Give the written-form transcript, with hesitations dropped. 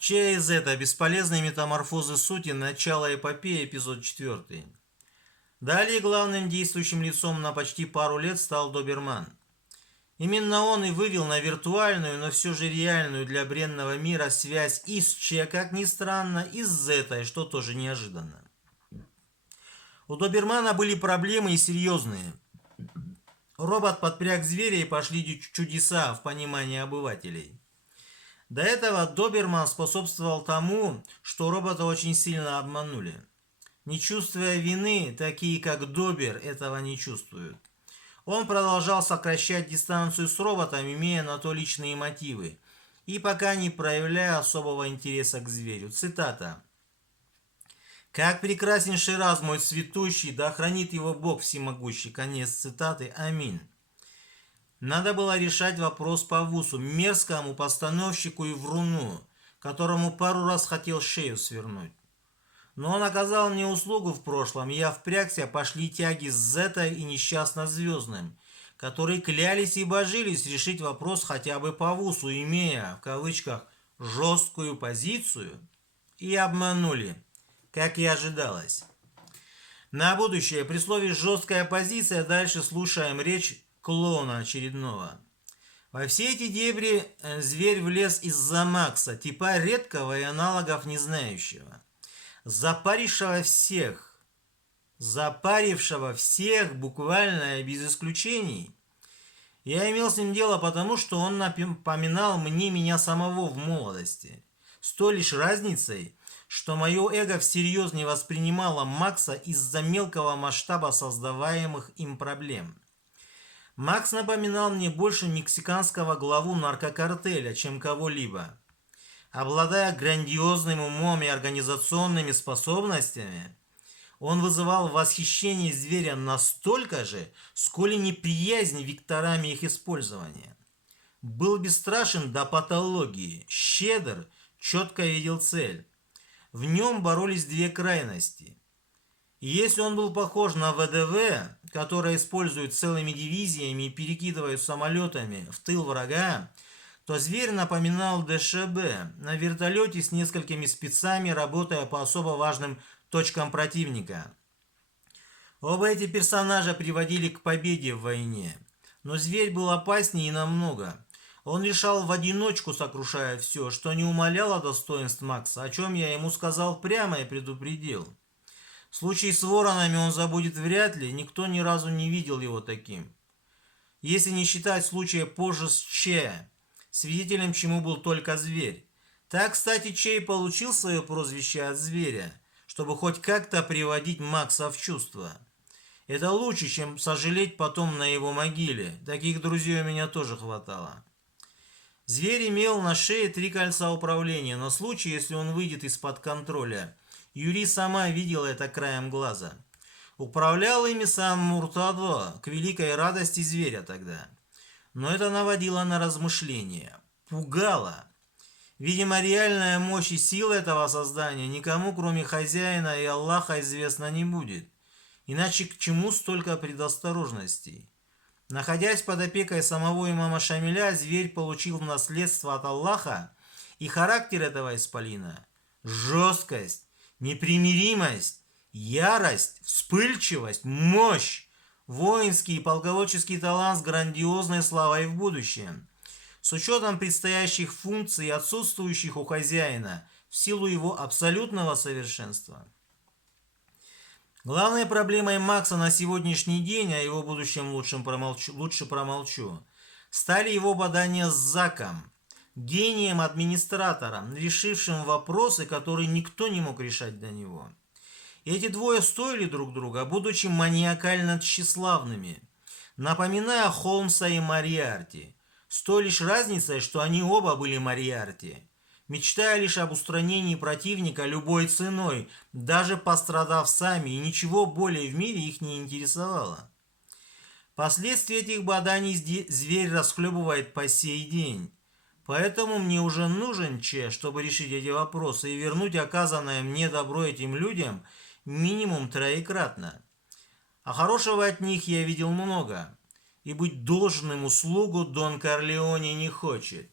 Че из это бесполезные метаморфозы сути, начало эпопеи, эпизод 4. Далее главным действующим лицом на почти пару лет стал Доберман. Именно он и вывел на виртуальную, но все же реальную для бренного мира связь из Че, как ни странно, и с Зетой, что тоже неожиданно. У Добермана были проблемы и серьезные. Робот подпряг зверя и пошли чудеса в понимании обывателей. До этого Доберман способствовал тому, что робота очень сильно обманули. Не чувствуя вины, такие как Добер этого не чувствуют. Он продолжал сокращать дистанцию с роботом, имея на то личные мотивы, и пока не проявляя особого интереса к зверю. Цитата. «Как прекраснейший раз мой цветущий, да хранит его Бог всемогущий». Конец цитаты. Аминь. Надо было решать вопрос по ВУСу, мерзкому постановщику и вруну, которому пару раз хотел шею свернуть. Но он оказал мне услугу в прошлом, и я впрягся, пошли тяги с Зетой и несчастно Звездным, которые клялись и божились решить вопрос хотя бы по ВУСу, имея, в кавычках, жесткую позицию, и обманули, как и ожидалось. На будущее, при слове «жесткая позиция» дальше слушаем речь клоуна очередного. Во все эти дебри зверь влез из-за Макса, типа редкого и аналогов не знающего. Запарившего всех буквально и без исключений. Я имел с ним дело потому, что он напоминал мне меня самого в молодости. С той лишь разницей, что мое эго всерьез не воспринимало Макса из-за мелкого масштаба создаваемых им проблем. Макс напоминал мне больше мексиканского главу наркокартеля, чем кого-либо. Обладая грандиозным умом и организационными способностями, он вызывал восхищение зверя настолько же, сколь и неприязнь векторами их использования. Был бесстрашен до патологии, щедр, четко видел цель. В нем боролись две крайности. И если он был похож на ВДВ, которое используют целыми дивизиями и перекидывают самолетами в тыл врага, то зверь напоминал ДШБ на вертолете с несколькими спецами, работая по особо важным точкам противника. Оба эти персонажа приводили к победе в войне, но зверь был опаснее намного. Он решал в одиночку, сокрушая все, что не умаляло достоинств Макса, о чем я ему сказал прямо и предупредил. Случай с воронами он забудет вряд ли, никто ни разу не видел его таким. Если не считать случая позже с Че, свидетелем чему был только зверь. Так, кстати, Че получил свое прозвище от зверя, чтобы хоть как-то приводить Макса в чувство. Это лучше, чем сожалеть потом на его могиле. Таких друзей у меня тоже хватало. Зверь имел на шее 3 кольца управления, на случай, если он выйдет из-под контроля. Юри сама видела это краем глаза. Управлял ими сам Муртадо, к великой радости зверя тогда. Но это наводило на размышления, пугало. Видимо, реальная мощь и сила этого создания никому, кроме хозяина и Аллаха, известна не будет. Иначе к чему столько предосторожностей? Находясь под опекой самого имама Шамиля, зверь получил в наследство от Аллаха и характер этого исполина. Жесткость, непримиримость, ярость, вспыльчивость, мощь, воинский и полководческий талант с грандиозной славой в будущем. С учетом предстоящих функций и отсутствующих у хозяина в силу его абсолютного совершенства. Главной проблемой Макса на сегодняшний день, о его будущем лучше промолчу, стали его бадания с Заком, гением-администратором, решившим вопросы, которые никто не мог решать до него. Эти двое стоили друг друга, будучи маниакально тщеславными, напоминая Холмса и Мориарти, с той лишь разницей, что они оба были Мориарти, мечтая лишь об устранении противника любой ценой, даже пострадав сами, и ничего более в мире их не интересовало. Последствия этих баданий зверь расхлебывает по сей день. Поэтому мне уже нужен Че, чтобы решить эти вопросы и вернуть оказанное мне добро этим людям минимум троекратно. А хорошего от них я видел много, и быть должным услугу Дон Корлеоне не хочет.